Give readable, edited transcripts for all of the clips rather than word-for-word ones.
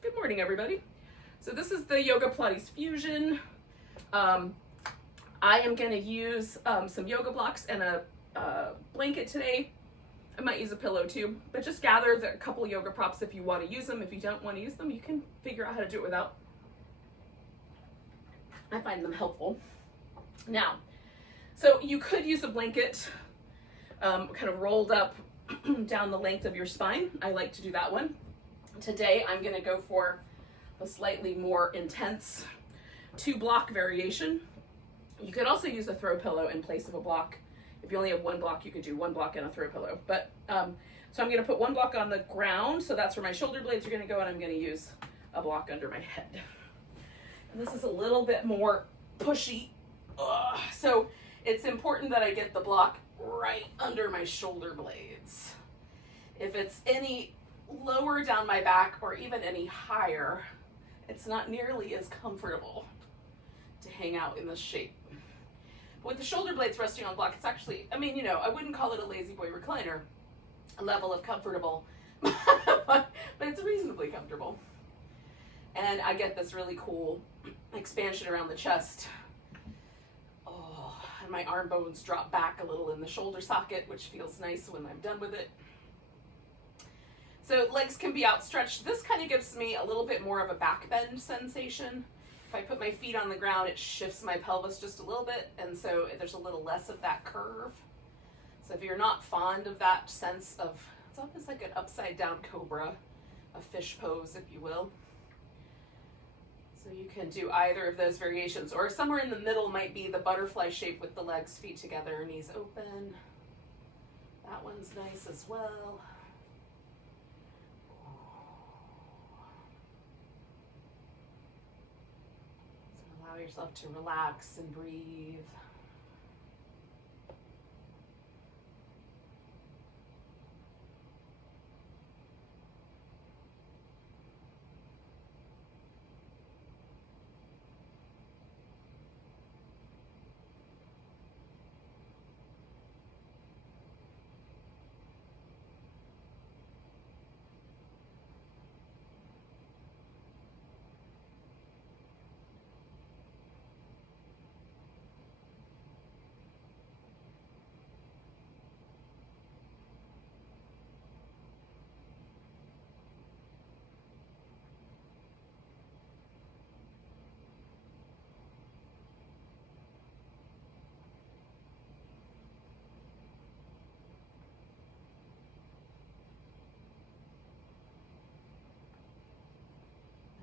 Good morning, everybody. So this is the Yoga Pilates Fusion. I am going to use some yoga blocks and a blanket today. I might use a pillow too, but just gather a couple yoga props if you want to use them. If you don't want to use them, you can figure out how to do it without. I find them helpful. Now, so you could use a blanket kind of rolled up down the length of your spine. I like to do that one. Today I'm going to go for a slightly more intense 2-block variation. You could also use a throw pillow in place of a block. If you only have one block, you could do 1 block and a throw pillow. But so I'm going to put 1 block on the ground, so that's where my shoulder blades are going to go, and I'm going to use a block under my head. And this is a little bit more pushy. So it's important that I get the block right under my shoulder blades. If it's any lower down my back or even any higher, it's not nearly as comfortable to hang out in this shape. But with the shoulder blades resting on the block, it's actually, I mean, you know, I wouldn't call it a lazy boy recliner level of comfortable, but it's reasonably comfortable. And I get this really cool expansion around the chest. Oh, and my arm bones drop back a little in the shoulder socket, which feels nice when I'm done with it. So legs can be outstretched. This kind of gives me a little bit more of a back bend sensation. If I put my feet on the ground, it shifts my pelvis just a little bit, and so there's a little less of that curve. So if you're not fond of that sense of, it's almost like an upside down cobra, a fish pose, if you will. So you can do either of those variations, or somewhere in the middle might be the butterfly shape with the legs, feet together, knees open. That one's nice as well. So allow yourself to relax and breathe.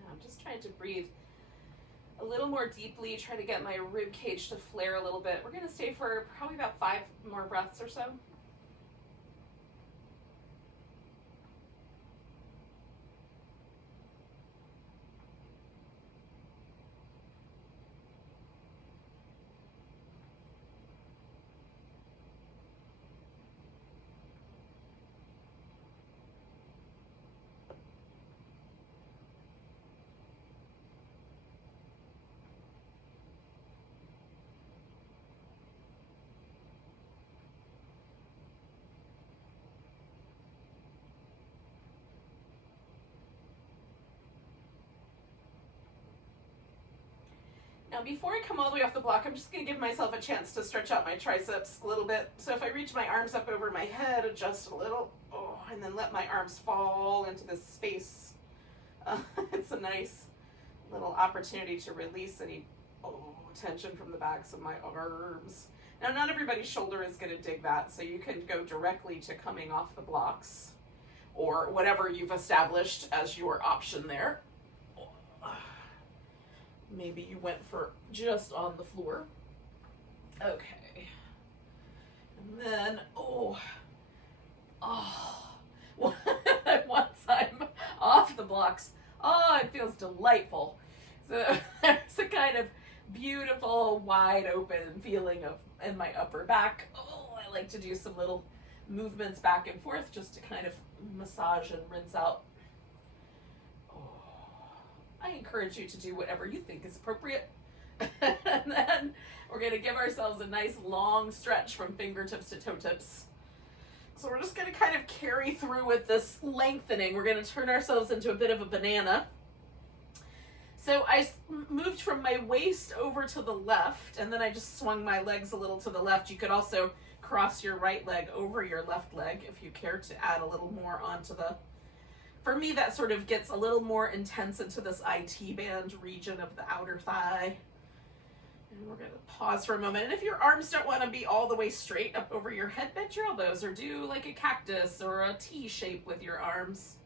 I'm just trying to breathe a little more deeply, try to get my rib cage to flare a little bit. We're going to stay for probably about 5 more breaths or so. Now before I come all the way off the block, I'm just going to give myself a chance to stretch out my triceps a little bit. So if I reach my arms up over my head, adjust a little, and then let my arms fall into this space. It's a nice little opportunity to release any tension from the backs of my arms. Now not everybody's shoulder is going to dig that, so you can go directly to coming off the blocks or whatever you've established as your option there. Maybe you went for just on the floor. Okay. And then, once I'm off the blocks, it feels delightful. So there's a kind of beautiful, wide open feeling in my upper back. I like to do some little movements back and forth just to kind of massage and rinse out. I encourage you to do whatever you think is appropriate. And then we're going to give ourselves a nice long stretch from fingertips to toe tips. So we're just going to kind of carry through with this lengthening. We're going to turn ourselves into a bit of a banana. So I moved from my waist over to the left, and then I just swung my legs a little to the left. You could also cross your right leg over your left leg if you care to add a little more onto the, for me that sort of gets a little more intense into this IT band region of the outer thigh. And we're going to pause for a moment. And if your arms don't want to be all the way straight up over your head, bend your elbows or do like a cactus or a T shape with your arms.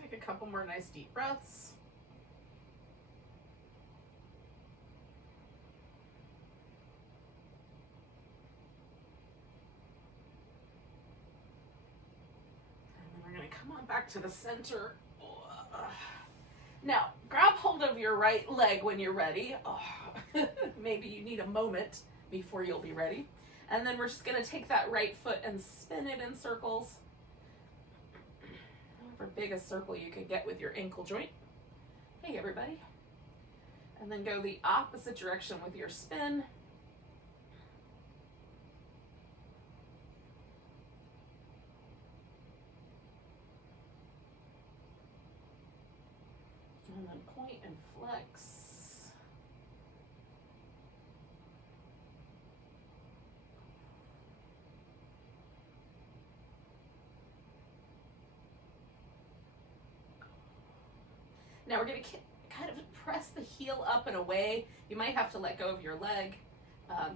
Take a couple more nice deep breaths. And then we're going to come on back to the center. Now, grab hold of your right leg when you're ready. Maybe you need a moment before you'll be ready. And then we're just going to take that right foot and spin it in circles. However big a circle you can get with your ankle joint. Hey, everybody. And then go the opposite direction with your spin. And then point and flex. Now we're going to kind of press the heel up and away. You might have to let go of your leg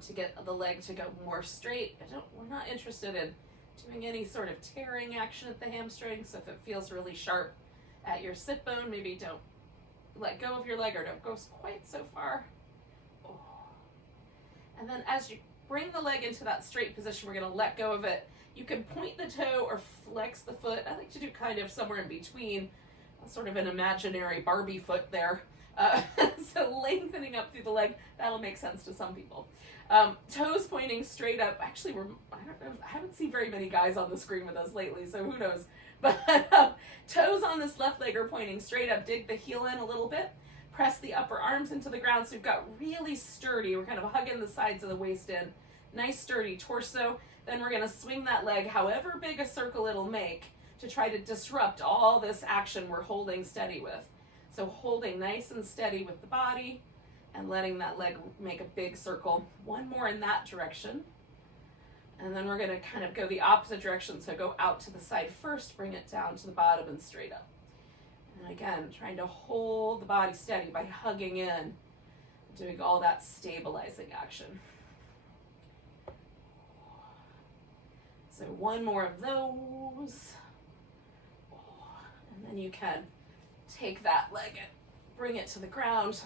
to get the leg to go more straight. We're not interested in doing any sort of tearing action at the hamstring. So if it feels really sharp at your sit bone, maybe don't let go of your leg or don't go quite so far. And then as you bring the leg into that straight position, we're going to let go of it. You can point the toe or flex the foot. I like to do kind of somewhere in between, sort of an imaginary Barbie foot there. So lengthening up through the leg, that'll make sense to some people. Toes pointing straight up. Actually, I don't know, I haven't seen very many guys on the screen with us lately, so who knows. But toes on this left leg are pointing straight up. Dig the heel in a little bit. Press the upper arms into the ground so you've got really sturdy. We're kind of hugging the sides of the waist in. Nice sturdy torso. Then we're going to swing that leg however big a circle it'll make to try to disrupt all this action we're holding steady with. So holding nice and steady with the body and letting that leg make a big circle. One more in that direction. And then we're going to kind of go the opposite direction. So go out to the side first, bring it down to the bottom and straight up. And again, trying to hold the body steady by hugging in, doing all that stabilizing action. So one more of those. And then you can take that leg and bring it to the ground.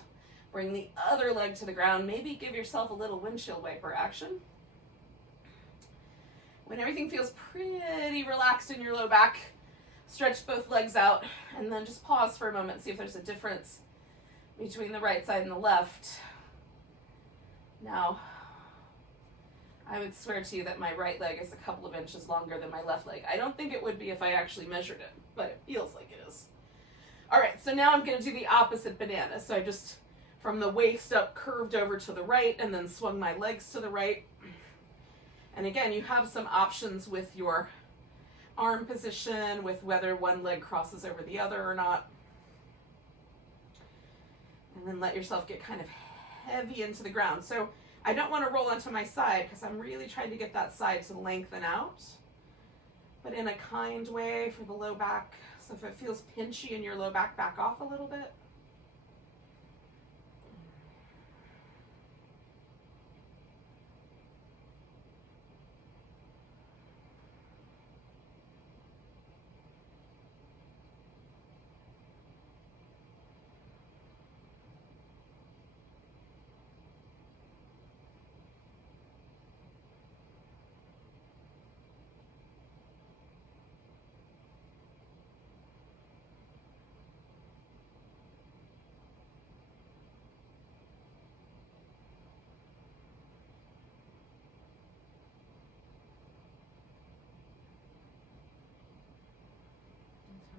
Bring the other leg to the ground. Maybe give yourself a little windshield wiper action. When everything feels pretty relaxed in your low back, stretch both legs out and then just pause for a moment. See if there's a difference between the right side and the left. Now, I would swear to you that my right leg is a couple of inches longer than my left leg. I don't think it would be if I actually measured it, but it feels like it is. All right, so now I'm going to do the opposite banana. So I just, from the waist up, curved over to the right and then swung my legs to the right. And again, you have some options with your arm position, with whether one leg crosses over the other or not. And then let yourself get kind of heavy into the ground. So I don't want to roll onto my side because I'm really trying to get that side to lengthen out, but in a kind way for the low back. So if it feels pinchy in your low back, back off a little bit.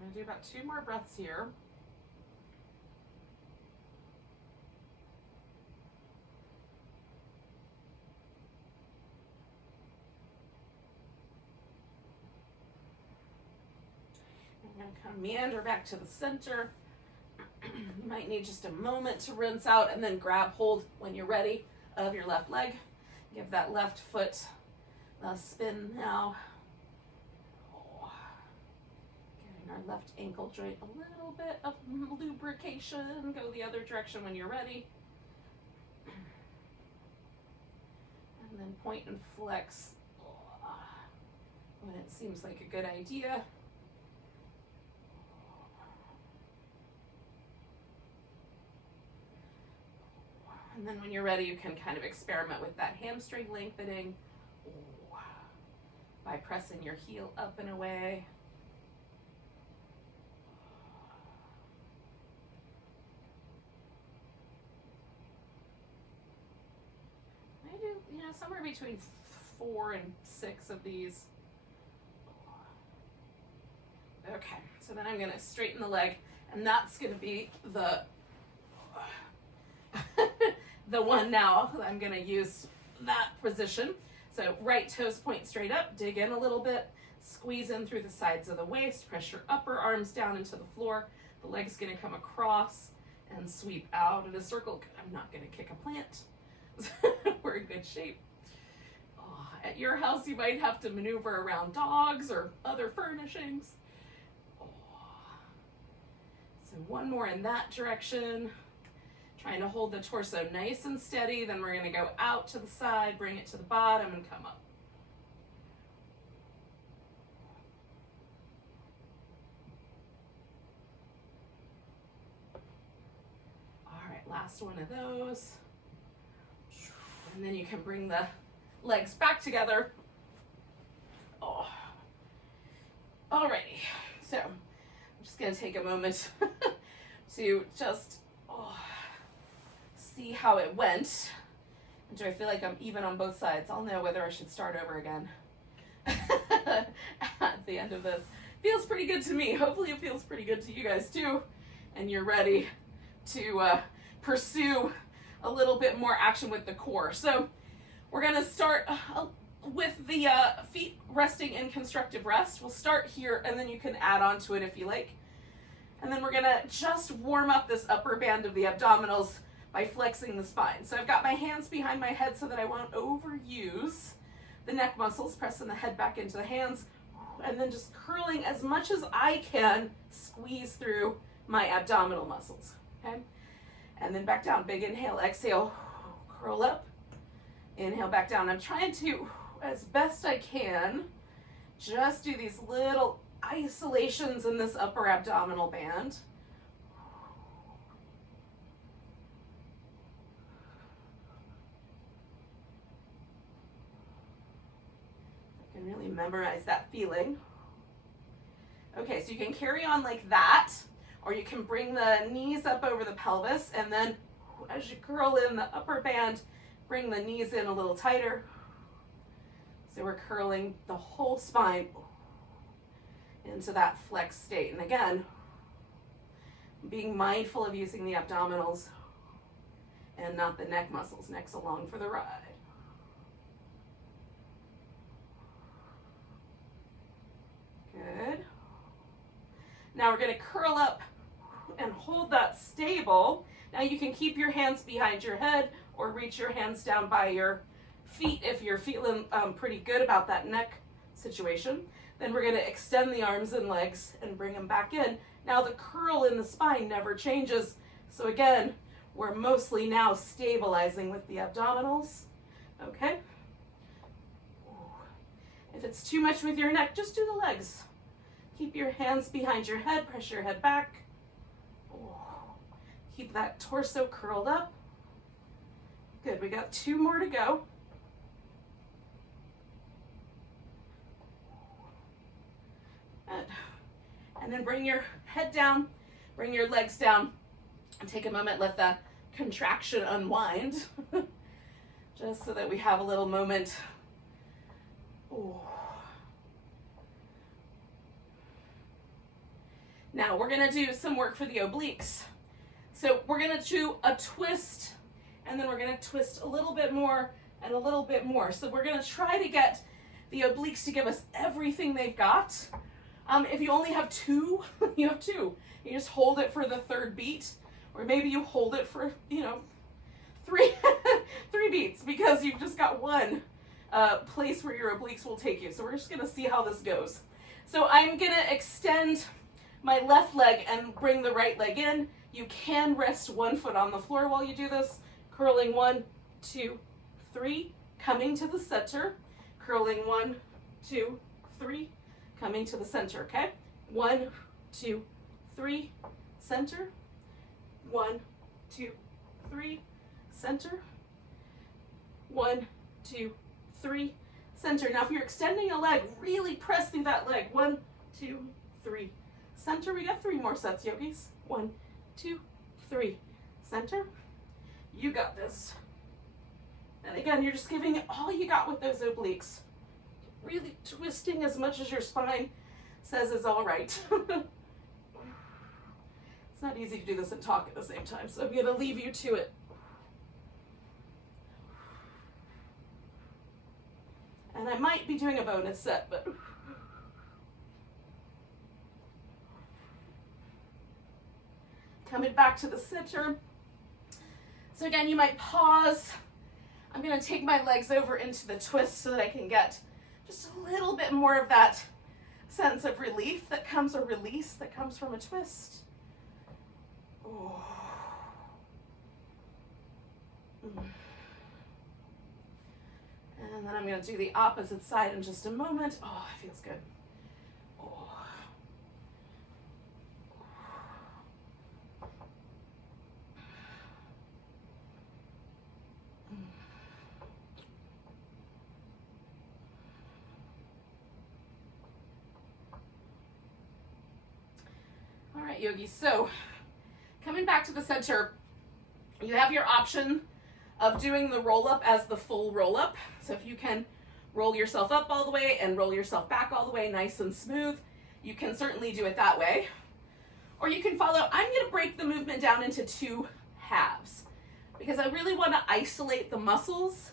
going to do about 2 more breaths here. I'm going to kind of meander back to the center. You might need just a moment to rinse out and then grab hold when you're ready of your left leg. Give that left foot a spin now. Getting our left ankle joint a little bit of lubrication. Go the other direction when you're ready. And then point and flex when it seems like a good idea. And then when you're ready, you can kind of experiment with that hamstring lengthening by pressing your heel up and away. I do, somewhere between 4 and 6 of these. Okay, so then I'm going to straighten the leg, and that's going to be the the one now. I'm going to use that position. So right toes point straight up, dig in a little bit, squeeze in through the sides of the waist, press your upper arms down into the floor. The leg's going to come across and sweep out in a circle. I'm not going to kick a plant. We're in good shape. Oh, at your house, you might have to maneuver around dogs or other furnishings. Oh. So one more in that direction. Trying to hold the torso nice and steady. Then we're going to go out to the side, bring it to the bottom, and come up. All right, last one of those. And then you can bring the legs back together. Oh. Alrighty, so I'm just going to take a moment to just see how it went. Do I feel like I'm even on both sides? I'll know whether I should start over again at the end of this. Feels pretty good to me. Hopefully it feels pretty good to you guys too. And you're ready to pursue a little bit more action with the core. So we're going to start with the feet resting in constructive rest. We'll start here, and then you can add on to it if you like. And then we're going to just warm up this upper band of the abdominals by flexing the spine. So I've got my hands behind my head so that I won't overuse the neck muscles, pressing the head back into the hands, and then just curling as much as I can, squeeze through my abdominal muscles, okay? And then back down, big inhale, exhale, curl up, inhale back down. I'm trying to, as best I can, just do these little isolations in this upper abdominal band. Really memorize that feeling. Okay, so you can carry on like that, or you can bring the knees up over the pelvis, and then as you curl in the upper band, bring the knees in a little tighter. So we're curling the whole spine into that flex state. And again, being mindful of using the abdominals and not the neck muscles. Neck's along for the ride. Good. Now we're going to curl up and hold that stable. Now you can keep your hands behind your head or reach your hands down by your feet if you're feeling pretty good about that neck situation. Then we're going to extend the arms and legs and bring them back in. Now the curl in the spine never changes. So again, we're mostly now stabilizing with the abdominals. Okay. If it's too much with your neck, just do the legs. Keep your hands behind your head, press your head back. Keep that torso curled up. Good, we got 2 more to go. Good. And then bring your head down, bring your legs down, and take a moment, let that contraction unwind, just so that we have a little moment. Ooh. Now we're gonna do some work for the obliques. So we're gonna do a twist, and then we're gonna twist a little bit more and a little bit more. So we're gonna try to get the obliques to give us everything they've got. If you only have two, you have two. You just hold it for the third beat, or maybe you hold it for, you know, three beats, because you've just got one place where your obliques will take you. So we're just gonna see how this goes. So I'm gonna extend my left leg and bring the right leg in. You can rest one foot on the floor while you do this. Curling 1, 2, 3, coming to the center. Curling 1, 2, 3, coming to the center, okay? 1, 2, 3, center. 1, 2, 3, center. 1, 2, 3, center. Now if you're extending a leg, really press through that leg. 1, 2, 3, center. We got 3 more sets, yogis. 1, 2, 3, center. You got this. And again, you're just giving it all you got with those obliques. Really twisting as much as your spine says is all right. It's not easy to do this and talk at the same time, so I'm gonna leave you to it. And I might be doing a bonus set, but coming back to the center. So again, you might pause. I'm gonna take my legs over into the twist so that I can get just a little bit more of that sense of relief that comes, or release that comes from a twist. Oh. And then I'm going to do the opposite side in just a moment. Oh, it feels good. Oh. All right, yogis. So coming back to the center, you have your option of doing the roll up as the full roll up. So if you can roll yourself up all the way and roll yourself back all the way nice and smooth, you can certainly do it that way. Or you can follow, I'm gonna break the movement down into 2 halves because I really wanna isolate the muscles.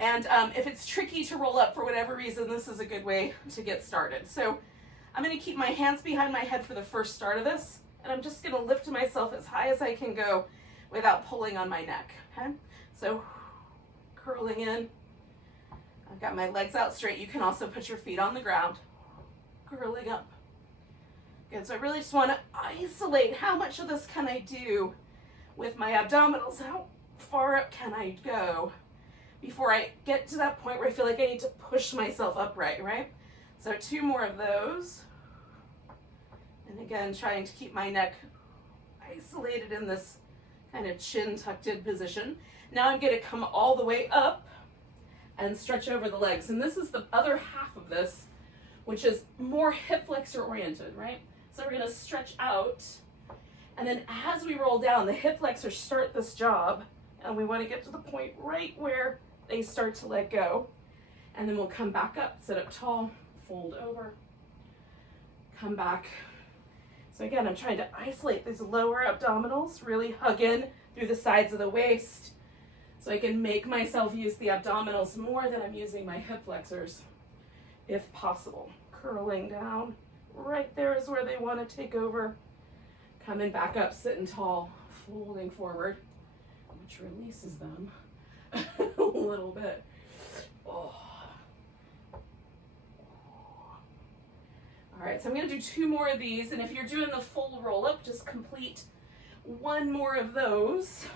And if it's tricky to roll up for whatever reason, this is a good way to get started. So I'm gonna keep my hands behind my head for the first start of this, and I'm just gonna lift myself as high as I can go without pulling on my neck, okay? So curling in, I've got my legs out straight. You can also put your feet on the ground, curling up. Good, so I really just wanna isolate how much of this can I do with my abdominals, how far up can I go before I get to that point where I feel like I need to push myself upright, right? So 2 more of those. And again, trying to keep my neck isolated in this kind of chin tucked in position. Now I'm gonna come all the way up and stretch over the legs. And this is the other half of this, which is more hip flexor oriented, right? So we're gonna stretch out, and then as we roll down, the hip flexors start this job, and we wanna get to the point right where they start to let go. And then we'll come back up, sit up tall, fold over, come back. So again, I'm trying to isolate these lower abdominals, really hug in through the sides of the waist so I can make myself use the abdominals more than I'm using my hip flexors, if possible. Curling down, right there is where they want to take over. Coming back up, sitting tall, folding forward, which releases them a little bit. Oh. All right, so I'm gonna do 2 more of these, and if you're doing the full roll up, just complete 1 more of those.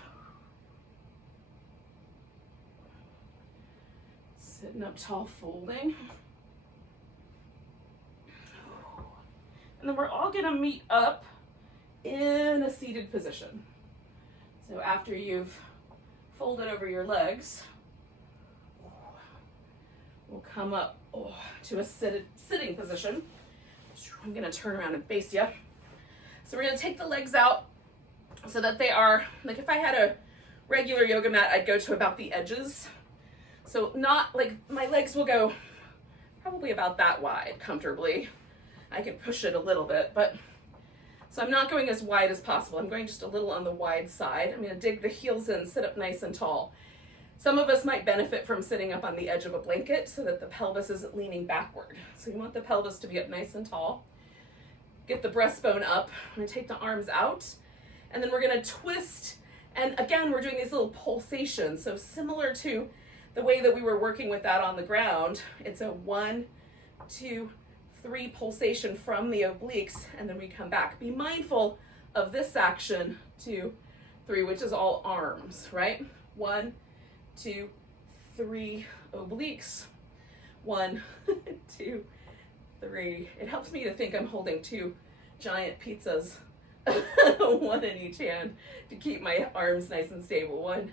Sitting up tall, folding. And then we're all gonna meet up in a seated position. So after you've folded over your legs, we'll come up to a sitting position. I'm gonna turn around and face you. So we're gonna take the legs out so that they are, like if I had a regular yoga mat, I'd go to about the edges. So not like, my legs will go probably about that wide comfortably. I can push it a little bit, but So I'm not going as wide as possible. I'm going just a little on the wide side. I'm gonna dig the heels in, sit up nice and tall. Some of us might benefit from sitting up on the edge of a blanket so that the pelvis isn't leaning backward. So you want the pelvis to be up nice and tall. Get the breastbone up. I'm gonna take the arms out, and then we're gonna twist. And again, we're doing these little pulsations. So similar to the way that we were working with that on the ground, it's a 1, 2, 3 pulsation from the obliques, and then we come back. Be mindful of this action, 2, 3, which is all arms, right? 1, 2, 3 obliques. 1, 2, 3. It helps me to think I'm holding 2 giant pizzas, one in each hand, to keep my arms nice and stable. 1,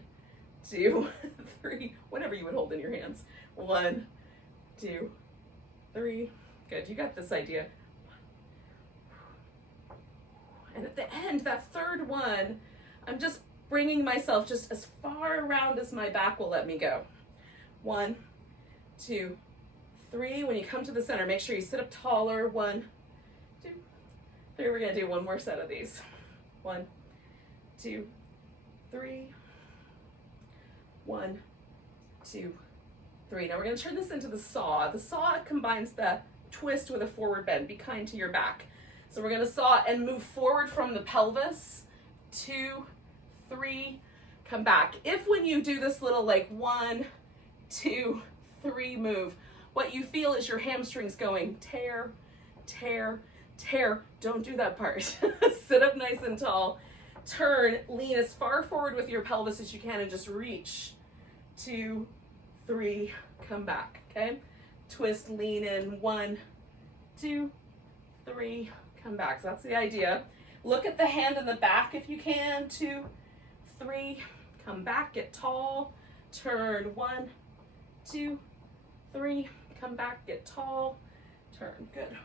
2, 3, whatever you would hold in your hands. 1, 2, 3. Good, you got this idea. And at the end, that third one, I'm just bringing myself just as far around as my back will let me go. 1, 2, 3. When you come to the center, make sure you sit up taller. 1, 2, 3. We're gonna do one more set of these. 1, 2, 3. 1, 2, 3. Now we're gonna turn this into the saw. The saw combines the twist with a forward bend. Be kind to your back. So we're gonna saw and move forward from the pelvis. 2, 3, come back. If when you do this little like 1, 2, 3 move, what you feel is your hamstrings going tear, tear, tear, don't do that part. Sit up nice and tall, turn, lean as far forward with your pelvis as you can, and just reach. 2, 3, come back, okay? Twist, lean in. 1, 2, 3, come back. So that's the idea. Look at the hand in the back if you can. 2, 3, come back, get tall, turn. 1, 2, 3, come back, get tall, turn. Good. 1,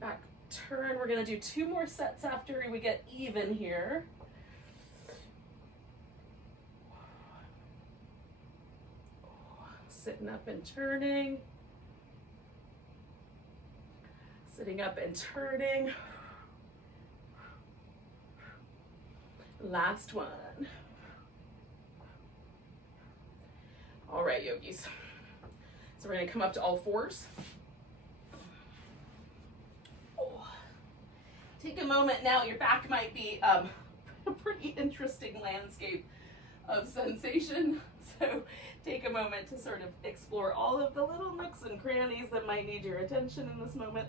2, back, turn. We're gonna do 2 more sets after we get even here. Sitting up and turning. Sitting up and turning. Last one. All right, yogis. So we're gonna come up to all fours. Oh. Take a moment now. Your back might be a pretty interesting landscape of sensation. So take a moment to sort of explore all of the little nooks and crannies that might need your attention in this moment.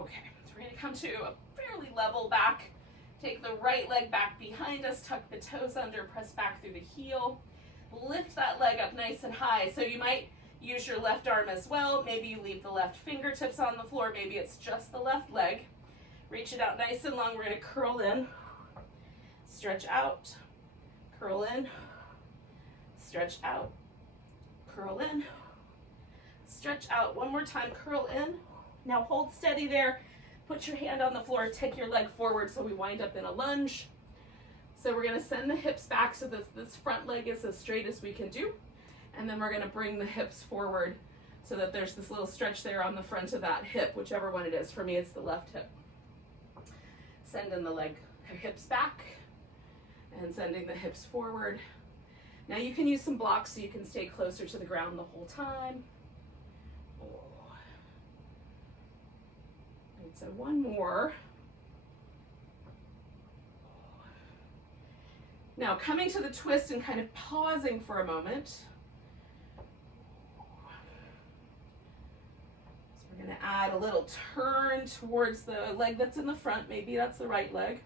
Okay, so we're going to come to a fairly level back. Take the right leg back behind us, tuck the toes under, press back through the heel. Lift that leg up nice and high. So you might use your left arm as well. Maybe you leave the left fingertips on the floor. Maybe it's just the left leg. Reach it out nice and long. We're going to curl in, stretch out, curl in, stretch out, curl in, stretch out. One more time, curl in. Now hold steady there. Put your hand on the floor, take your leg forward so we wind up in a lunge. So we're gonna send the hips back so that this front leg is as straight as we can do. And then we're gonna bring the hips forward so that there's this little stretch there on the front of that hip, whichever one it is. For me, it's the left hip. Sending the hips back and sending the hips forward. Now you can use some blocks so you can stay closer to the ground the whole time. Right, so one more. Now coming to the twist and kind of pausing for a moment. So we're going to add a little turn towards the leg that's in the front. Maybe that's the right leg.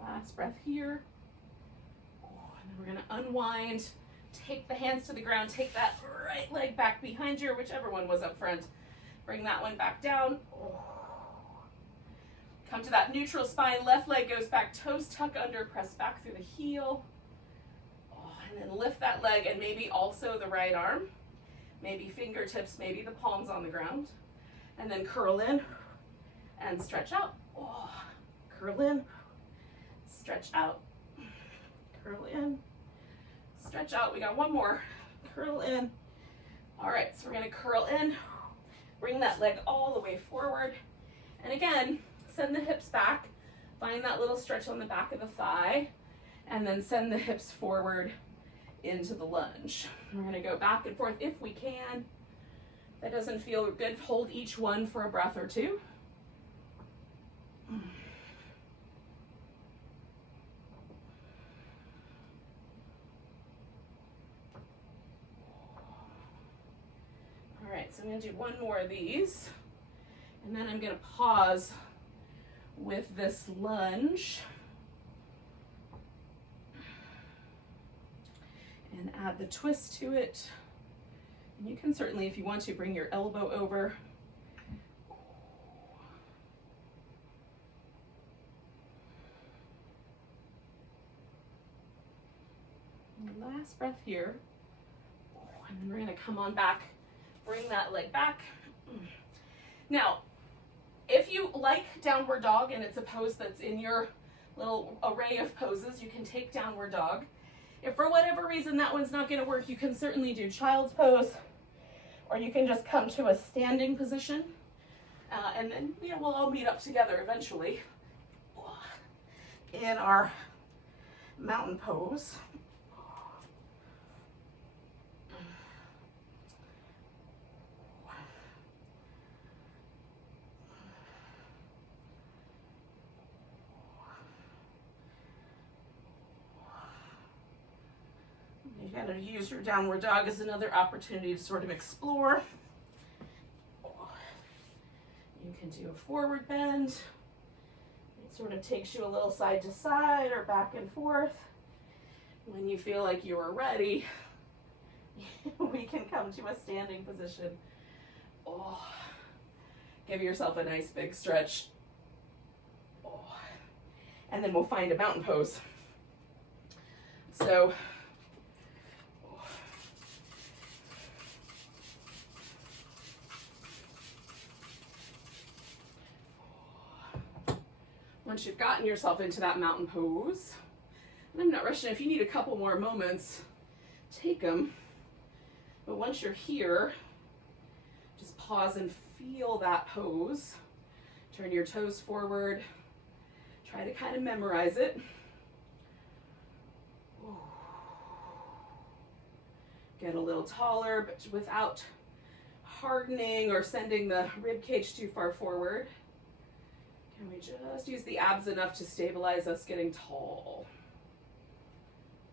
Last breath here. And then we're going to unwind. Take the hands to the ground. Take that right leg back behind you, or whichever one was up front. Bring that one back down. Come to that neutral spine. Left leg goes back, toes tuck under, press back through the heel. And then lift that leg, and maybe also the right arm, maybe fingertips, maybe the palms on the ground. And then curl in and stretch out. Oh, curl in, stretch out, curl in, stretch out. We got one more. Curl in. All right, so we're gonna curl in, bring that leg all the way forward. And again, send the hips back, find that little stretch on the back of the thigh, and then send the hips forward into the lunge. We're gonna go back and forth if we can. If that doesn't feel good, hold each one for a breath or two. All right, so I'm gonna do one more of these, and then I'm gonna pause with this lunge and add the twist to it. And you can certainly, if you want to, bring your elbow over. And last breath here. And then we're gonna come on back, bring that leg back. Now, if you like downward dog and it's a pose that's in your little array of poses, you can take downward dog. If for whatever reason that one's not gonna work, you can certainly do child's pose, or you can just come to a standing position. And then we'll all meet up together eventually in our mountain pose. You gotta use your downward dog as another opportunity to sort of explore. You can do a forward bend. It sort of takes you a little side to side or back and forth. When you feel like you are ready, we can come to a standing position. Oh, give yourself a nice big stretch. Oh. And then we'll find a mountain pose. So, once you've gotten yourself into that mountain pose, and I'm not rushing, if you need a couple more moments, take them. But once you're here, just pause and feel that pose. Turn your toes forward. Try to kind of memorize it. Get a little taller, but without hardening or sending the rib cage too far forward. Can we just use the abs enough to stabilize us getting tall?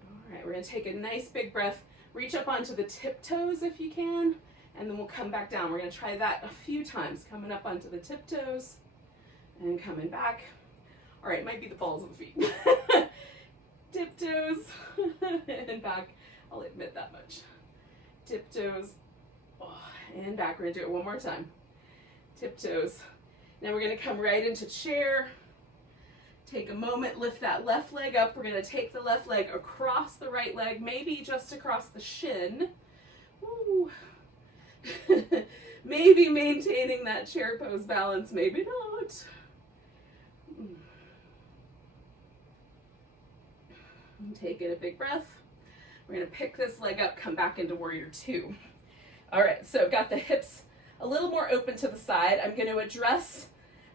All right, we're gonna take a nice big breath. Reach up onto the tiptoes if you can, and then we'll come back down. We're gonna try that a few times, coming up onto the tiptoes and coming back. All right, it might be the balls of the feet. Tiptoes and back. I'll admit that much. Tiptoes and back. We're gonna do it one more time. Tiptoes. Now we're gonna come right into chair. Take a moment, lift that left leg up. We're gonna take the left leg across the right leg, maybe just across the shin. Woo. Maybe maintaining that chair pose balance, maybe not. Take in a big breath. We're gonna pick this leg up, come back into warrior two. All right, so got the hips a little more open to the side. I'm gonna address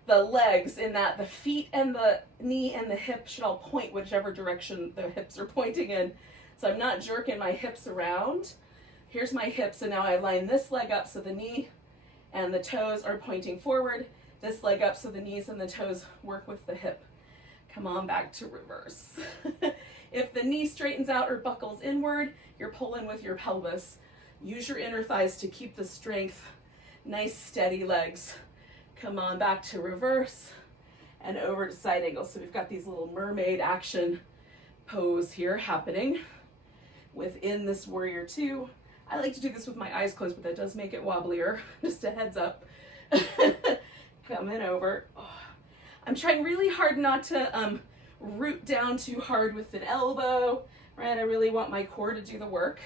the legs in that the feet and the knee and the hip should all point whichever direction the hips are pointing in. So I'm not jerking my hips around. Here's my hips, and now I line this leg up so the knee and the toes are pointing forward. This leg up so the knees and the toes work with the hip. Come on back to reverse. If the knee straightens out or buckles inward, you're pulling with your pelvis. Use your inner thighs to keep the strength. Nice steady legs. Come on back to reverse and over to side angle. So we've got these little mermaid action pose here happening within this warrior two. I like to do this with my eyes closed, but that does make it wobblier. Just a heads up. Coming over. Oh. I'm trying really hard not to root down too hard with an elbow. right? I really want my core to do the work.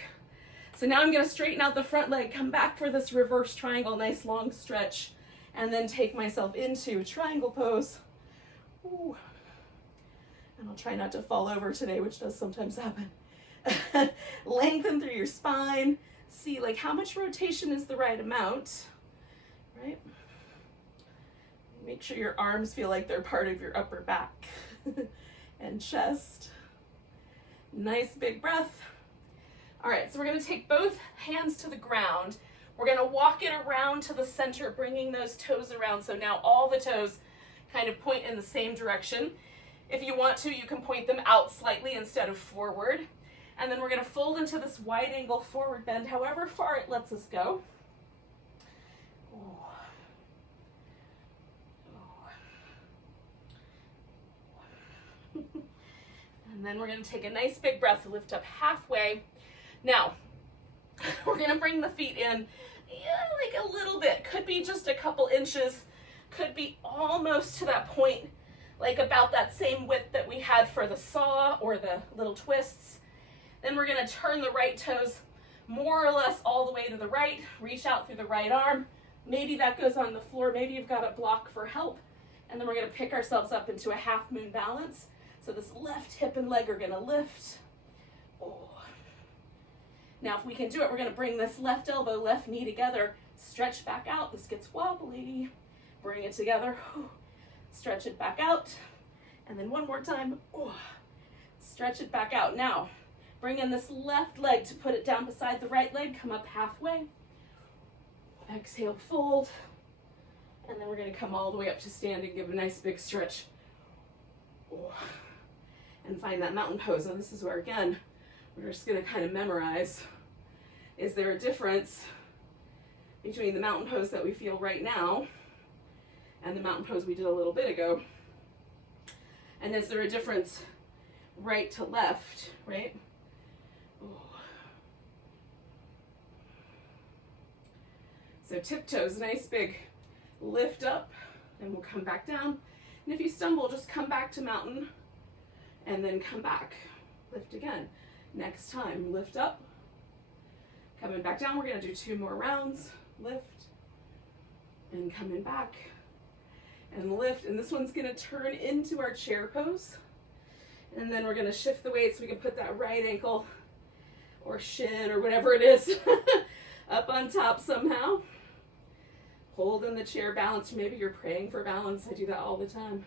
So now I'm gonna straighten out the front leg, come back for this reverse triangle, nice long stretch, and then take myself into a triangle pose. Ooh. And I'll try not to fall over today, which does sometimes happen. Lengthen through your spine. See like how much rotation is the right amount, right? Make sure your arms feel like they're part of your upper back and chest. Nice big breath. All right, so we're gonna take both hands to the ground. We're gonna walk it around to the center, bringing those toes around. So now all the toes kind of point in the same direction. If you want to, you can point them out slightly instead of forward. And then we're gonna fold into this wide angle forward bend, however far it lets us go. And then we're gonna take a nice big breath, lift up halfway. Now, we're gonna bring the feet in, like a little bit. Could be just a couple inches, could be almost to that point, like about that same width that we had for the saw or the little twists. Then we're gonna turn the right toes more or less all the way to the right, reach out through the right arm. Maybe that goes on the floor, maybe you've got a block for help. And then we're gonna pick ourselves up into a half moon balance. So this left hip and leg are gonna lift. Oh. Now if we can do it, we're gonna bring this left elbow, left knee together, stretch back out. This gets wobbly. Bring it together, stretch it back out. And then one more time, stretch it back out. Now, bring in this left leg to put it down beside the right leg, come up halfway. Exhale, fold. And then we're gonna come all the way up to standing, give a nice big stretch. And find that mountain pose. And this is where, again, we're just gonna kind of memorize. Is there a difference between the mountain pose that we feel right now and the mountain pose we did a little bit ago? And is there a difference right to left, right? So tiptoes, nice big lift up, and we'll come back down. And if you stumble, just come back to mountain and then come back. Lift again. Next time, lift up, coming back down. We're gonna do 2 more rounds. Lift, and coming back, and lift. And this one's gonna turn into our chair pose. And then we're gonna shift the weight so we can put that right ankle or shin or whatever it is up on top somehow. Hold in the chair balance. Maybe you're praying for balance. I do that all the time.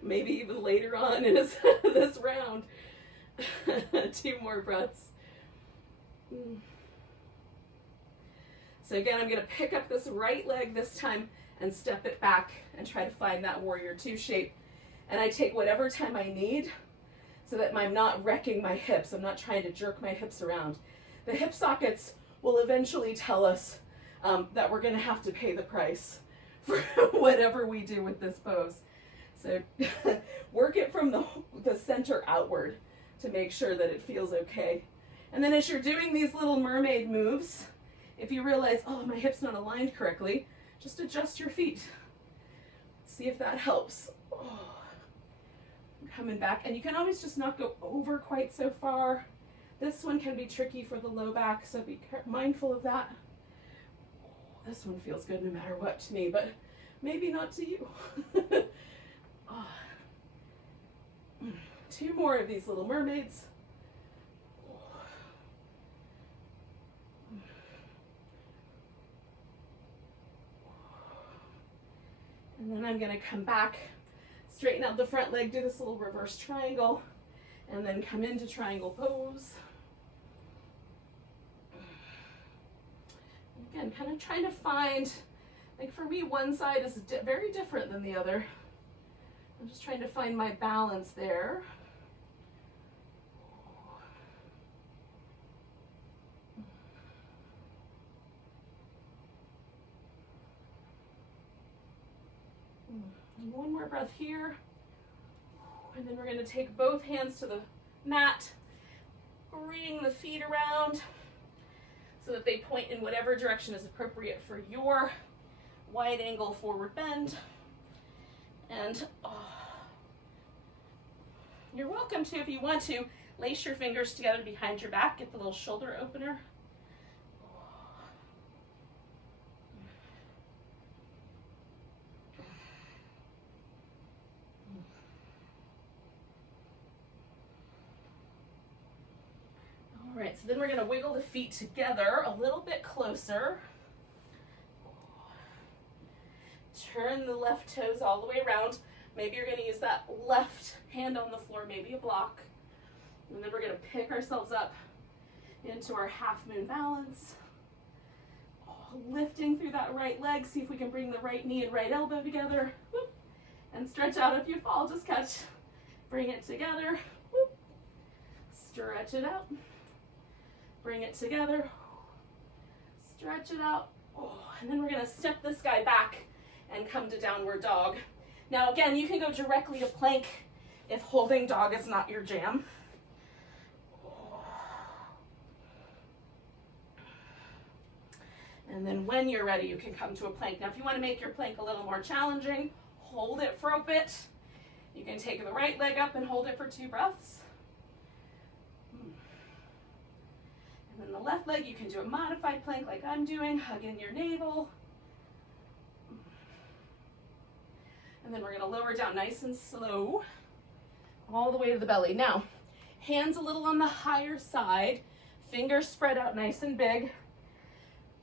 Maybe even later on in this round. 2 more breaths. So again, I'm gonna pick up this right leg this time and step it back and try to find that warrior 2 shape. And I take whatever time I need so that I'm not wrecking my hips. I'm not trying to jerk my hips around. The hip sockets will eventually tell us that we're gonna have to pay the price for whatever we do with this pose. So work it from the center outward to make sure that it feels okay. And then as you're doing these little mermaid moves, if you realize, oh, my hip's not aligned correctly, just adjust your feet. See if that helps. Oh. Coming back, and you can always just not go over quite so far. This one can be tricky for the low back, so be mindful of that. This one feels good no matter what to me, but maybe not to you. 2 more of these little mermaids. And then I'm gonna come back, straighten out the front leg, do this little reverse triangle, and then come into triangle pose. Again, kind of trying to find, like for me, one side is very different than the other. I'm just trying to find my balance there. And 1 more breath here. And then we're going to take both hands to the mat, bring the feet around so that they point in whatever direction is appropriate for your wide angle forward bend. And You're welcome to, if you want to, lace your fingers together behind your back, get the little shoulder opener. All right, so then we're gonna wiggle the feet together a little bit closer. Turn the left toes all the way around. Maybe you're gonna use that left hand on the floor, maybe a block. And then we're gonna pick ourselves up into our half moon balance. Lifting through that right leg, see if we can bring the right knee and right elbow together. Whoop. And stretch out. If you fall, just catch. Bring it together. Whoop. Stretch it out. Bring it together. Stretch it out. And then we're gonna step this guy back and come to downward dog. Now again, you can go directly to plank if holding dog is not your jam. And then when you're ready, you can come to a plank. Now if you want to make your plank a little more challenging, hold it for a bit. You can take the right leg up and hold it for 2 breaths. And then the left leg, you can do a modified plank like I'm doing, hug in your navel. And then we're gonna lower down nice and slow, all the way to the belly. Now, hands a little on the higher side, fingers spread out nice and big.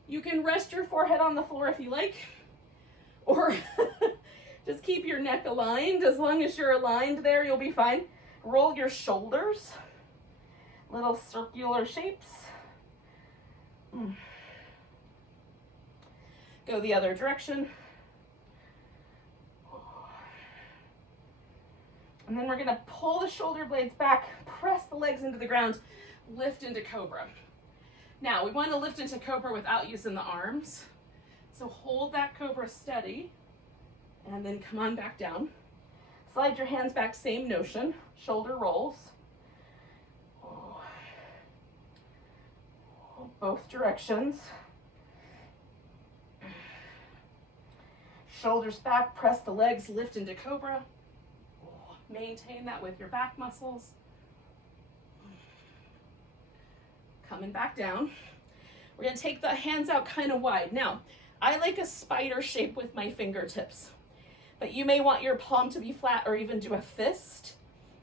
You can rest your forehead on the floor if you like, or just keep your neck aligned. As long as you're aligned there, you'll be fine. Roll your shoulders, little circular shapes. Go the other direction. And then we're gonna pull the shoulder blades back, press the legs into the ground, lift into cobra. Now, we want to lift into cobra without using the arms. So hold that cobra steady, and then come on back down. Slide your hands back, same notion, shoulder rolls. Both directions. Shoulders back, press the legs, lift into cobra. Maintain that with your back muscles. Coming back down. We're gonna take the hands out kind of wide. Now, I like a spider shape with my fingertips, but you may want your palm to be flat or even do a fist.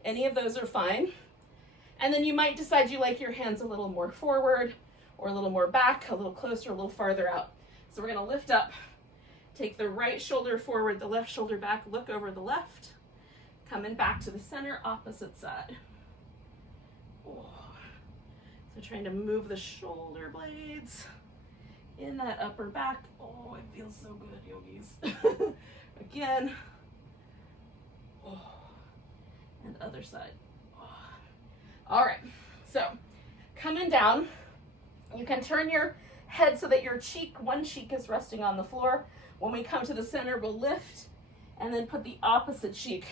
Any of those are fine. And then you might decide you like your hands a little more forward or a little more back, a little closer, a little farther out. So we're gonna lift up, take the right shoulder forward, the left shoulder back, look over the left, coming back to the center, opposite side. So trying to move the shoulder blades in that upper back. Oh, it feels so good, yogis. Again. And other side. All right, so coming down, you can turn your head so that your cheek, one cheek is resting on the floor. When we come to the center, we'll lift and then put the opposite cheek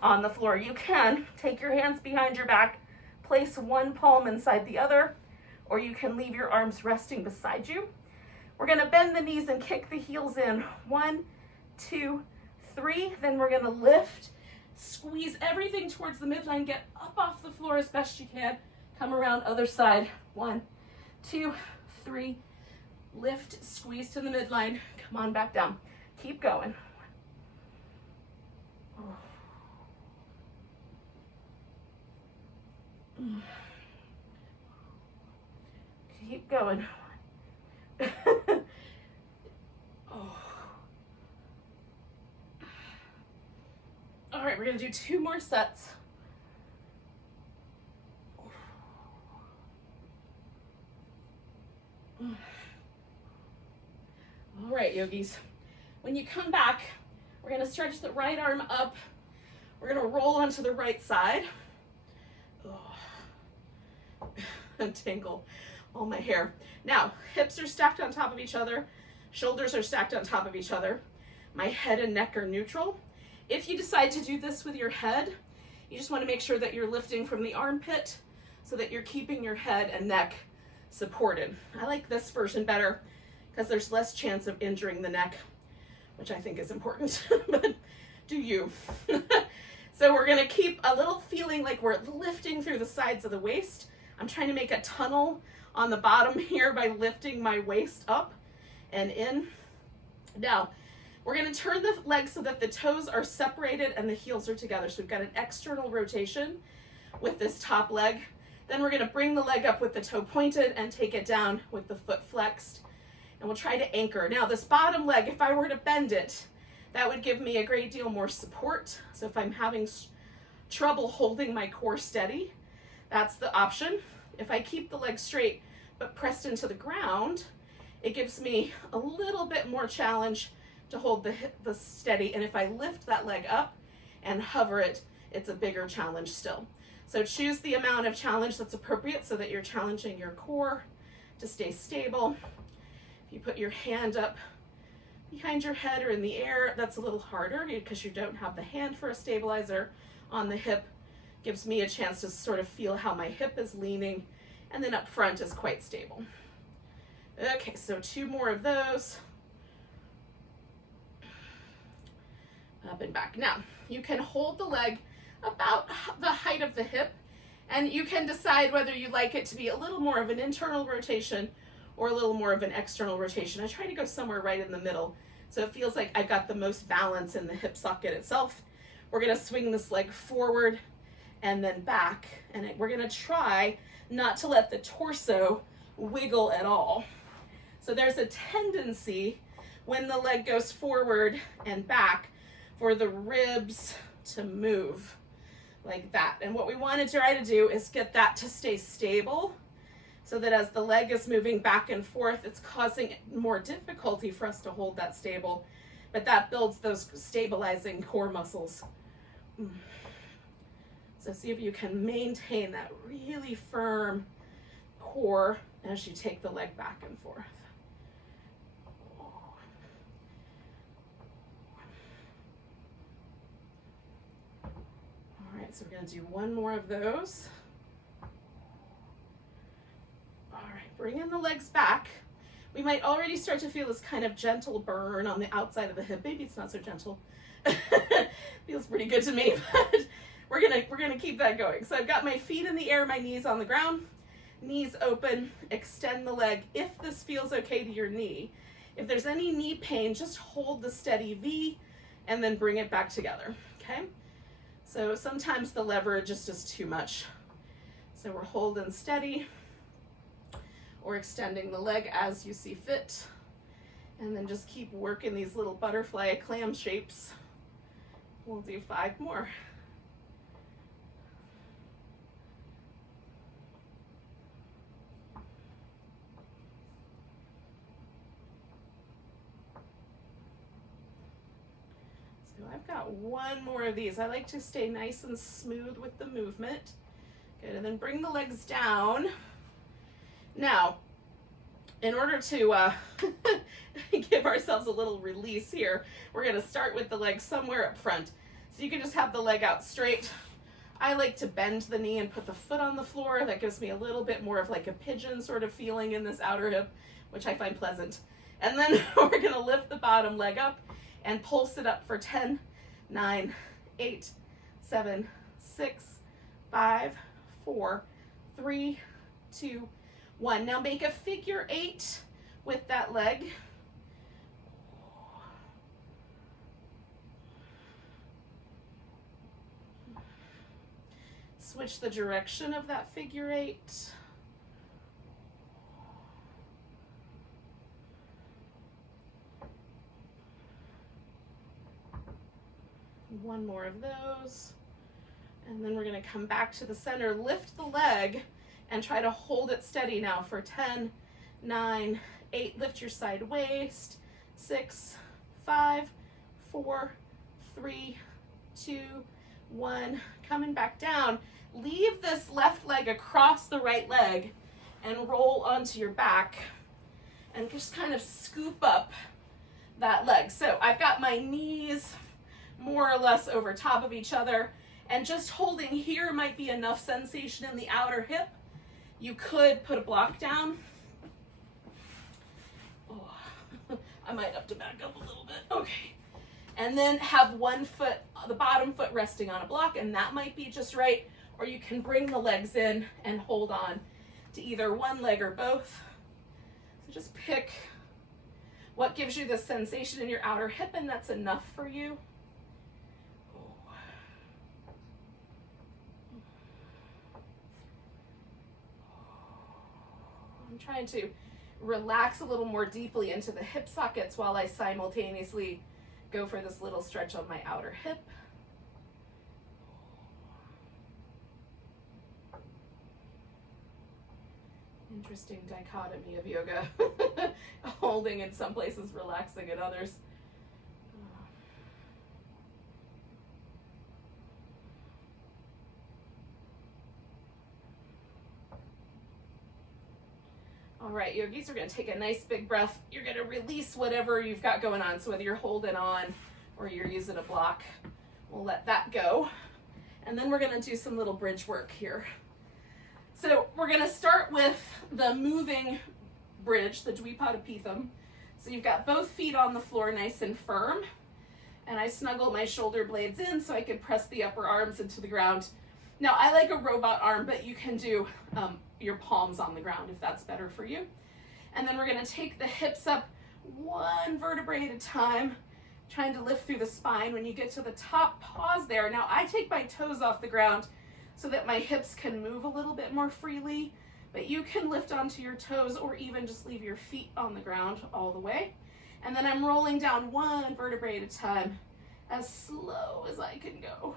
on the floor. You can take your hands behind your back, place one palm inside the other, or you can leave your arms resting beside you. We're gonna bend the knees and kick the heels in. 1, 2, 3. Then we're gonna lift, squeeze everything towards the midline, get up off the floor as best you can. Come around other side. 1, 2, 3. Lift, squeeze to the midline. Come on back down. Keep going. Keep going. All right, we're gonna do 2 more sets. All right, yogis. When you come back, we're gonna stretch the right arm up. We're gonna roll onto the right side. Tingle all my hair. Now, hips are stacked on top of each other. Shoulders are stacked on top of each other. My head and neck are neutral. If you decide to do this with your head, you just want to make sure that you're lifting from the armpit so that you're keeping your head and neck supported. I like this version better because there's less chance of injuring the neck, which I think is important, but do you. So we're gonna keep a little feeling like we're lifting through the sides of the waist. I'm trying to make a tunnel on the bottom here by lifting my waist up and in. Now, we're gonna turn the legs so that the toes are separated and the heels are together. So we've got an external rotation with this top leg. Then we're gonna bring the leg up with the toe pointed and take it down with the foot flexed. And we'll try to anchor. Now this bottom leg, if I were to bend it, that would give me a great deal more support. So if I'm having trouble holding my core steady, that's the option. If I keep the leg straight but pressed into the ground, it gives me a little bit more challenge to hold the steady. And if I lift that leg up and hover it, it's a bigger challenge still. So choose the amount of challenge that's appropriate so that you're challenging your core to stay stable. If you put your hand up behind your head or in the air, that's a little harder because you don't have the hand for a stabilizer on the hip. Gives me a chance to sort of feel how my hip is leaning, and then up front is quite stable. Okay, so 2 more of those. Up and back. Now, you can hold the leg about the height of the hip, and you can decide whether you like it to be a little more of an internal rotation or a little more of an external rotation. I try to go somewhere right in the middle, so it feels like I've got the most balance in the hip socket itself. We're gonna swing this leg forward and then back, and we're gonna try not to let the torso wiggle at all. So there's a tendency when the leg goes forward and back for the ribs to move like that. And what we want to try to do is get that to stay stable so that as the leg is moving back and forth, it's causing more difficulty for us to hold that stable, but that builds those stabilizing core muscles. So see if you can maintain that really firm core as you take the leg back and forth. All right, so we're going to do 1 more of those. All right, bring in the legs back. We might already start to feel this kind of gentle burn on the outside of the hip. Maybe it's not so gentle. Feels pretty good to me, but we're gonna keep that going. So I've got my feet in the air, my knees on the ground, knees open, extend the leg if this feels okay to your knee. If there's any knee pain, just hold the steady V and then bring it back together, okay? So sometimes the leverage is just too much. So we're holding steady or extending the leg as you see fit. And then just keep working these little butterfly clam shapes. We'll do 5 more. So I've got 1 more of these. I like to stay nice and smooth with the movement. Good, and then bring the legs down. Now, in order to give ourselves a little release here, we're gonna start with the leg somewhere up front. So you can just have the leg out straight. I like to bend the knee and put the foot on the floor. That gives me a little bit more of like a pigeon sort of feeling in this outer hip, which I find pleasant. And then we're gonna lift the bottom leg up and pulse it up for 10, 9, 8, 7, 6, 5, 4, 3, 2, 1. Now make a figure 8 with that leg. Switch the direction of that figure 8. One more of those. And then we're going to come back to the center, lift the leg, and try to hold it steady now for 10, 9, 8. Lift your side waist. 6, 5, 4, 3, 2, 1. Coming back down. Leave this left leg across the right leg and roll onto your back and just kind of scoop up that leg. So I've got my knees more or less over top of each other, and just holding here might be enough sensation in the outer hip. You could put a block down. Oh, I might have to back up a little bit. Okay. And then have one foot, the bottom foot resting on a block, and that might be just right. Or you can bring the legs in and hold on to either one leg or both. So just pick what gives you the sensation in your outer hip, and that's enough for you. I'm trying to relax a little more deeply into the hip sockets while I simultaneously go for this little stretch on my outer hip. Interesting dichotomy of yoga. Holding in some places, relaxing in others. All right, yogis, we're going to take a nice big breath. You're going to release whatever you've got going on. So whether you're holding on or you're using a block, we'll let that go. And then we're going to do some little bridge work here. So we're going to start with the moving bridge, the Dvipadipitham. So you've got both feet on the floor nice and firm. And I snuggle my shoulder blades in so I can press the upper arms into the ground. Now, I like a robot arm, but you can do your palms on the ground if that's better for you. And then we're going to take the hips up one vertebrae at a time, trying to lift through the spine. When you get to the top, pause there. Now, I take my toes off the ground so that my hips can move a little bit more freely, but you can lift onto your toes or even just leave your feet on the ground all the way. And then I'm rolling down one vertebrae at a time, as slow as I can go.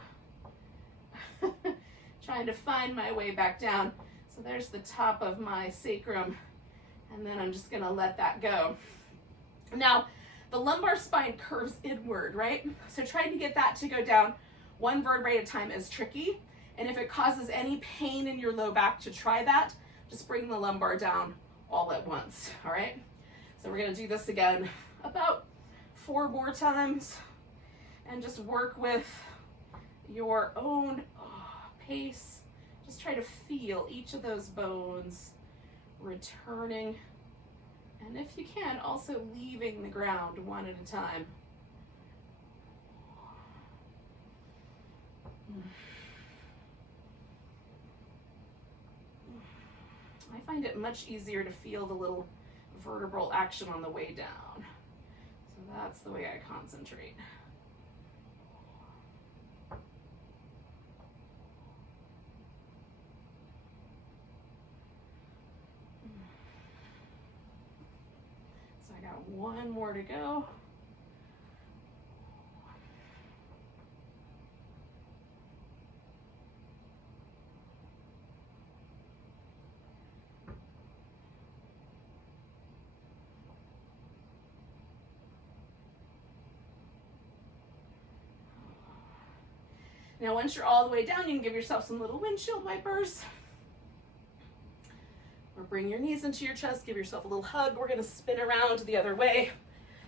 Trying to find my way back down. So there's the top of my sacrum, and then I'm just gonna let that go. Now, the lumbar spine curves inward, right? So trying to get that to go down one vertebrae at a time is tricky. And if it causes any pain in your low back to try that, just bring the lumbar down all at once, all right? So we're gonna do this again about 4 more times, and just work with your own pace. Just try to feel each of those bones returning. And if you can, also leaving the ground one at a time. I find it much easier to feel the little vertebral action on the way down. So that's the way I concentrate. So I got one more to go. Now, once you're all the way down, you can give yourself some little windshield wipers. Or bring your knees into your chest, give yourself a little hug. We're gonna spin around the other way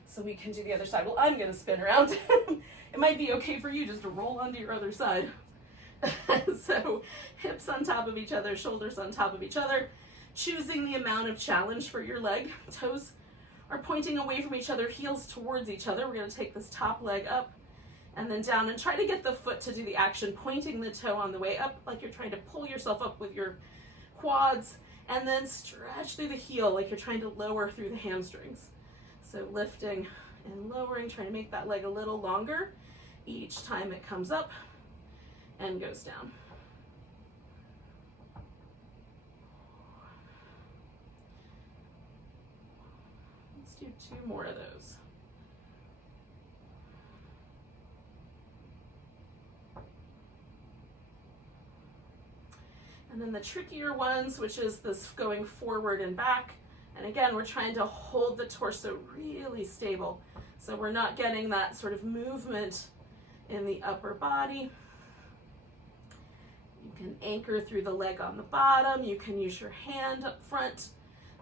so we can do the other side. Well, I'm gonna spin around. It might be okay for you just to roll onto your other side. So hips on top of each other, shoulders on top of each other, choosing the amount of challenge for your leg. Toes are pointing away from each other, heels towards each other. We're gonna take this top leg up and then down, and try to get the foot to do the action, pointing the toe on the way up like you're trying to pull yourself up with your quads, and then stretch through the heel like you're trying to lower through the hamstrings. So lifting and lowering, trying to make that leg a little longer each time it comes up and goes down. Let's do 2 more of those. And then the trickier ones, which is this going forward and back. And again, we're trying to hold the torso really stable, so we're not getting that sort of movement in the upper body. You can anchor through the leg on the bottom. You can use your hand up front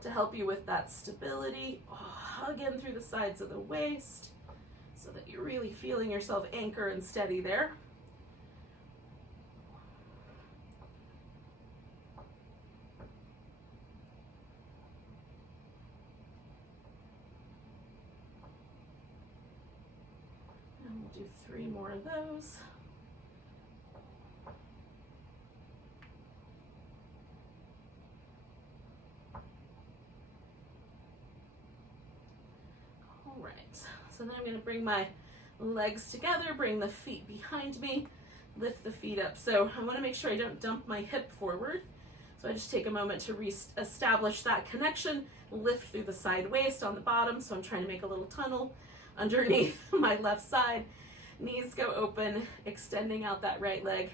to help you with that stability. Hug in through the sides of the waist so that you're really feeling yourself anchor and steady there. Do 3 more of those. All right, so now I'm going to bring my legs together, bring the feet behind me, lift the feet up. So I want to make sure I don't dump my hip forward. So I just take a moment to re-establish that connection, lift through the side waist on the bottom. So I'm trying to make a little tunnel underneath my left side. Knees go open, extending out that right leg,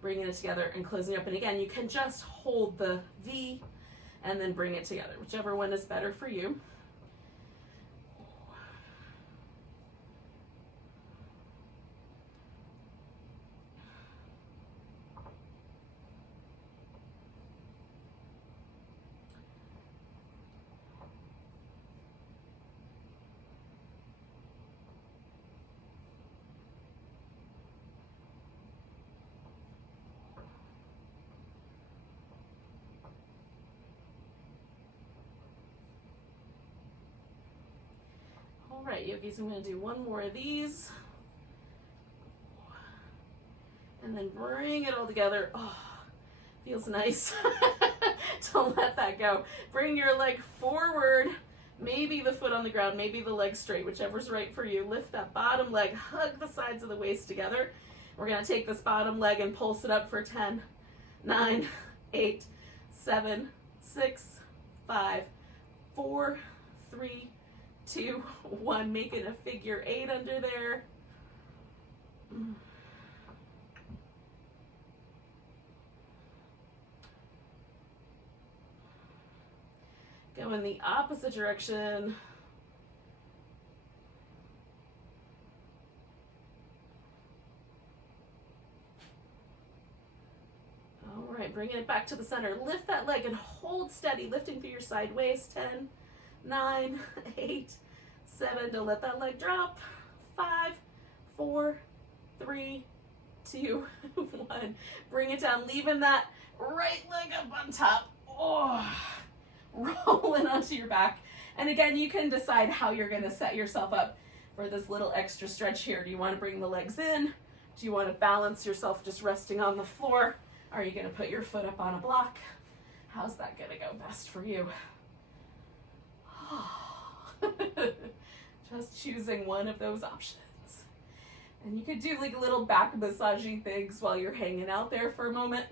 bringing it together and closing up. And again, you can just hold the V and then bring it together, whichever one is better for you. All right, yogis, I'm going to do 1 more of these. And then bring it all together. Oh, feels nice to let that go. Bring your leg forward, maybe the foot on the ground, maybe the leg straight, whichever's right for you. Lift that bottom leg, hug the sides of the waist together. We're going to take this bottom leg and pulse it up for 10, 9, 8, 7, 6, 5, 4, 3, 2, 1, making a figure 8 under there. Go in the opposite direction. All right, bringing it back to the center. Lift that leg and hold steady, lifting through your side waist. 10, 9, 8, 7, don't let that leg drop. 5, 4, 3, 2, 1. Bring it down, leaving that right leg up on top. Oh, rolling onto your back. And again, you can decide how you're going to set yourself up for this little extra stretch here. Do you want to bring the legs in? Do you want to balance yourself just resting on the floor? Are you going to put your foot up on a block? How's that going to go best for you? Just choosing one of those options. And you could do like little back massaging things while you're hanging out there for a moment.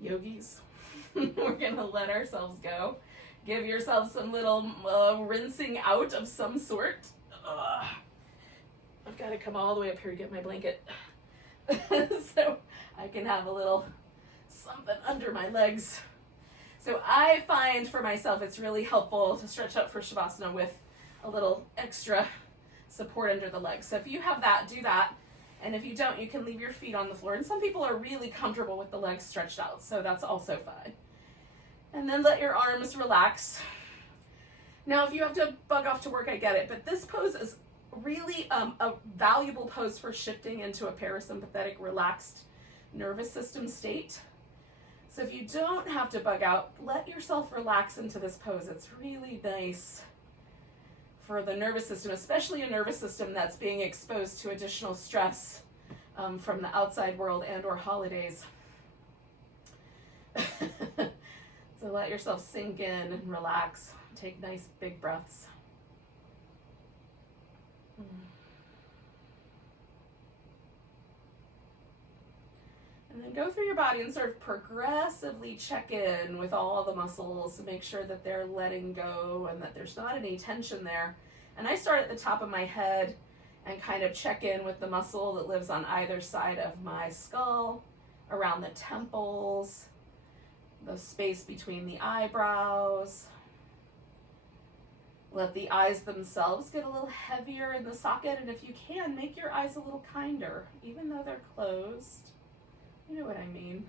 Yogis, we're gonna let ourselves go. Give yourself some little rinsing out of some sort. I've got to come all the way up here to get my blanket so I can have a little something under my legs. So I find for myself it's really helpful to stretch up for Shavasana with a little extra support under the legs. So if you have that, do that. And if you don't, you can leave your feet on the floor. And some people are really comfortable with the legs stretched out, so that's also fine. And then let your arms relax. Now, if you have to bug off to work, I get it, but this pose is really a valuable pose for shifting into a parasympathetic, relaxed nervous system state. So if you don't have to bug out, let yourself relax into this pose. It's really nice for the nervous system, especially a nervous system that's being exposed to additional stress from the outside world and or holidays. So let yourself sink in and relax. Take nice big breaths. And then go through your body and sort of progressively check in with all the muscles to make sure that they're letting go and that there's not any tension there. And I start at the top of my head and kind of check in with the muscle that lives on either side of my skull, around the temples, the space between the eyebrows. Let the eyes themselves get a little heavier in the socket, and if you can, make your eyes a little kinder, even though they're closed. You know what I mean.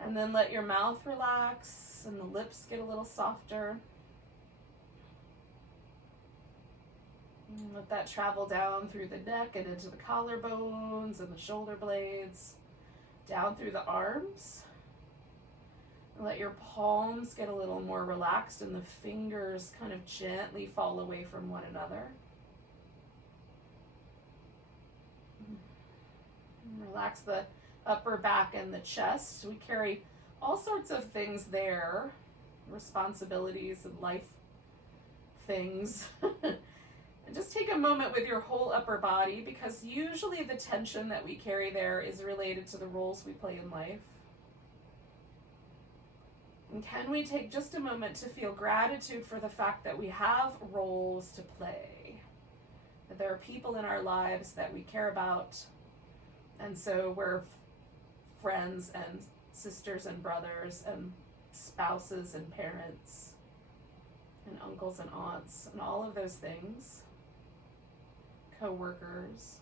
And then let your mouth relax and the lips get a little softer. And let that travel down through the neck and into the collarbones and the shoulder blades, down through the arms. And let your palms get a little more relaxed and the fingers kind of gently fall away from one another. And relax the upper back and the chest. We carry all sorts of things there, responsibilities and life things. And just take a moment with your whole upper body, because usually the tension that we carry there is related to the roles we play in life. And can we take just a moment to feel gratitude for the fact that we have roles to play, that there are people in our lives that we care about, and so we're friends and sisters and brothers and spouses and parents and uncles and aunts and all of those things, co-workers.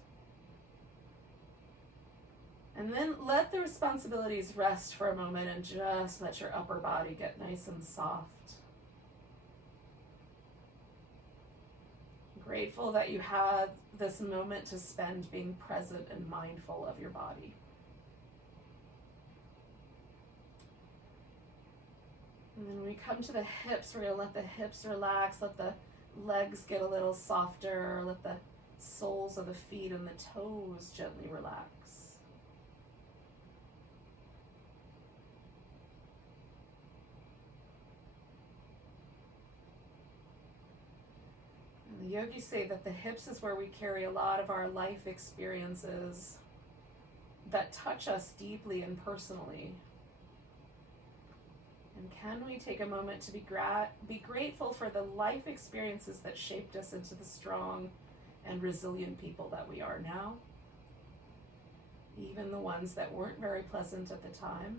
And then let the responsibilities rest for a moment and just let your upper body get nice and soft. Grateful that you had this moment to spend being present and mindful of your body. And then we come to the hips, we're going to let the hips relax, let the legs get a little softer, let the soles of the feet and the toes gently relax. And the yogis say that the hips is where we carry a lot of our life experiences that touch us deeply and personally. And can we take a moment to be grateful for the life experiences that shaped us into the strong and resilient people that we are now, even the ones that weren't very pleasant at the time.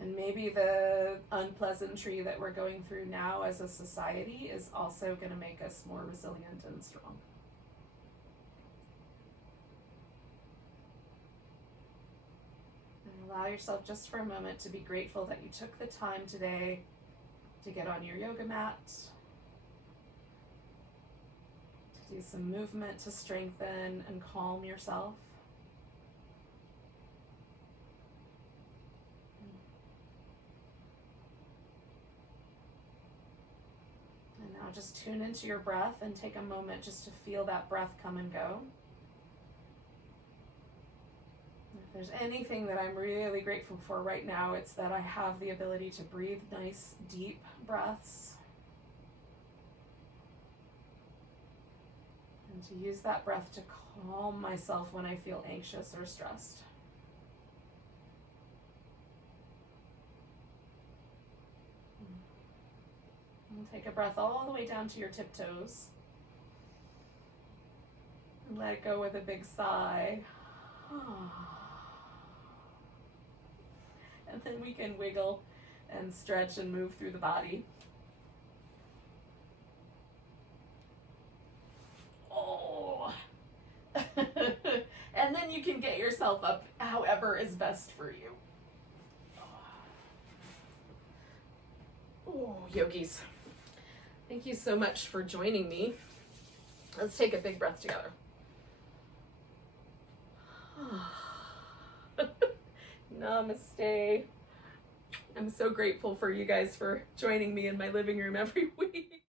And maybe the unpleasantry that we're going through now as a society is also going to make us more resilient and strong. And allow yourself just for a moment to be grateful that you took the time today to get on your yoga mat, to do some movement to strengthen and calm yourself. And now just tune into your breath and take a moment just to feel that breath come and go. If there's anything that I'm really grateful for right now, it's that I have the ability to breathe nice, deep breaths. And to use that breath to calm myself when I feel anxious or stressed. And take a breath all the way down to your tiptoes. And let it go with a big sigh. And then we can wiggle and stretch and move through the body. Oh. And then you can get yourself up however is best for you. Oh, yogis. Thank you so much for joining me. Let's take a big breath together. Namaste. I'm so grateful for you guys for joining me in my living room every week.